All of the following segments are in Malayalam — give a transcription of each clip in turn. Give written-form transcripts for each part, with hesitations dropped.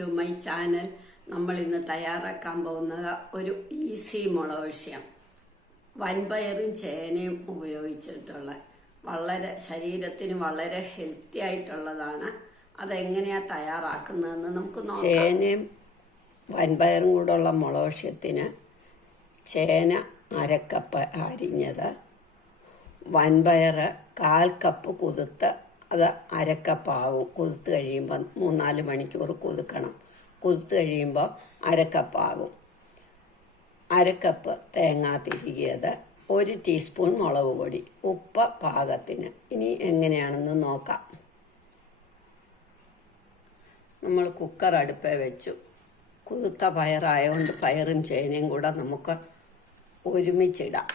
To my channel. നമ്മൾ ഇന്ന് തയ്യാറാക്കാൻ പോകുന്നത് ഒരു ഈസി moloshyam. വൻപയറും ചേനയും ഉപയോഗിച്ചിട്ടുള്ള വളരെ ശരീരത്തിന് വളരെ ഹെൽത്തി ആയിട്ടുള്ളതാണ്. അതെങ്ങനെയാണ് തയ്യാറാക്കുന്നതെന്ന് നമുക്ക് നോക്കാം. ചേനയും വൻപയറും കൂടെയുള്ള moloshyamത്തിന് ചേന 1/2 കപ്പ് അരിഞ്ഞത്, വൻപയർ 1/4 കപ്പ് കുതിർത്ത്, അത് 1/2 കപ്പ് ആകും. കുതിർത്ത് കഴിയുമ്പോൾ 3-4 മണിക്കൂർ കുതിർക്കണം. കുതിർത്ത് കഴിയുമ്പോൾ 1/2 കപ്പ് ആകും. 1/2 കപ്പ് തേങ്ങ തിരികിയത്, 1 ടീസ്പൂൺ മുളക് പൊടി, ഉപ്പ് പാകത്തിന്. ഇനി എങ്ങനെയാണെന്ന് നോക്കാം. നമ്മൾ കുക്കർ അടുപ്പേ വെച്ചു. കുതിർത്ത പയറായതുകൊണ്ട് പയറും ചേനയും കൂടെ നമുക്ക് ഒരുമിച്ചിടാം.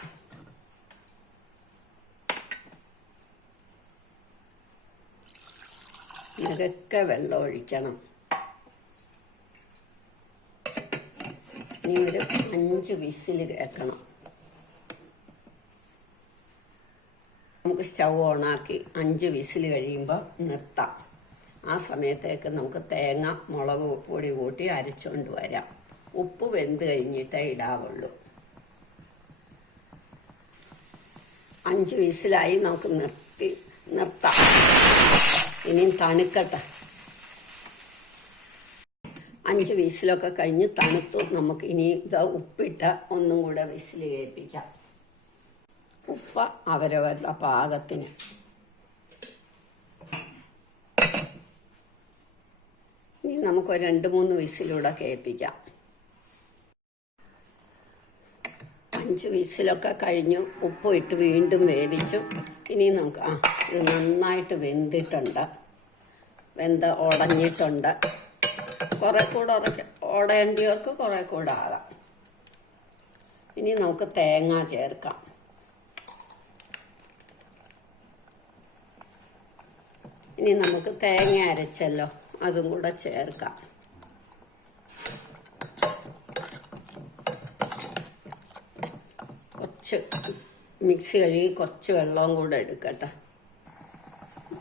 ഇതൊക്കെ വെള്ളം ഒഴിക്കണം. ഇനി ഒരു 5 വിസിൽ കേൾക്കണം. നമുക്ക് സ്റ്റൗ ഓണാക്കി 5 വിസിൽ കഴിയുമ്പോൾ നിർത്താം. ആ സമയത്തേക്ക് നമുക്ക് തേങ്ങ മുളക് പൊടി കൂട്ടി അരച്ചുകൊണ്ട് വരാം. ഉപ്പ് വെന്ത് കഴിഞ്ഞിട്ടേ ഇടാവുള്ളൂ. 5 വിസിലായി, നമുക്ക് നിർത്താം. ഇനിയും തണുക്കട്ടെ. 5 വിസിലൊക്കെ കഴിഞ്ഞ് തണുത്തു. നമുക്ക് ഇനി ഇത് ഉപ്പിട്ട് ഒന്നും കൂടെ വിസിൽ കേൾപ്പിക്കാം. ഉപ്പ് അവരവരുടെ പാകത്തിന്. ഇനി നമുക്ക് 2-3 വിസിലൂടെ കേൾപ്പിക്കാം. 5 വിസിലൊക്കെ കഴിഞ്ഞു. ഉപ്പ് ഇട്ട് വീണ്ടും വേവിച്ചു. ഇനി നമുക്ക് ഇത് നന്നായിട്ട് വെന്തിട്ടുണ്ട്. ഉടഞ്ഞിട്ടുണ്ട്. കുറെ കൂടെ ഉടയേണ്ടിയവർക്ക് കുറെ കൂടെ ആകാം. ഇനി നമുക്ക് തേങ്ങ ചേർക്കാം. ഇനി നമുക്ക് തേങ്ങ അരച്ചല്ലോ, അതും കൂടെ ചേർക്കാം. കുറച്ച് മിക്സി കഴുകി കുറച്ച് വെള്ളവും കൂടെ എടുക്കട്ടെ.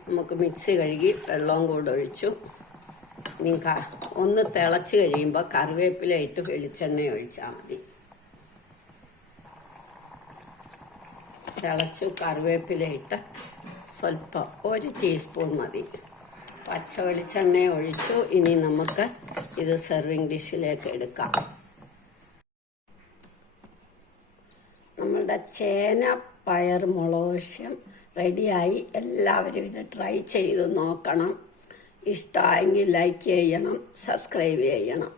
നമുക്ക് മിക്സി കഴുകി വെള്ളവും കൂടെ ഒഴിച്ചു. ഇനി ഒന്ന് തിളച്ച് കഴിയുമ്പോൾ കറിവേപ്പില ഇട്ട് വെളിച്ചെണ്ണ ഒഴിച്ചാൽ മതി. തിളച്ചു കറിവേപ്പില ഇട്ട് സ്വല്പം 1 ടീസ്പൂൺ മതി പച്ച വെളിച്ചെണ്ണ ഒഴിച്ചു. ഇനി നമുക്ക് ഇത് സെർവിങ് ഡിഷിലേക്ക് എടുക്കാം. നമ്മളുടെ ചേന പയർ moloshyam റെഡിയായി. എല്ലാവരും ഇത് ട്രൈ ചെയ്ത് നോക്കണം. ഇഷ്ടമായെങ്കിൽ ലൈക്ക് ചെയ്യണം, സബ്സ്ക്രൈബ് ചെയ്യണം.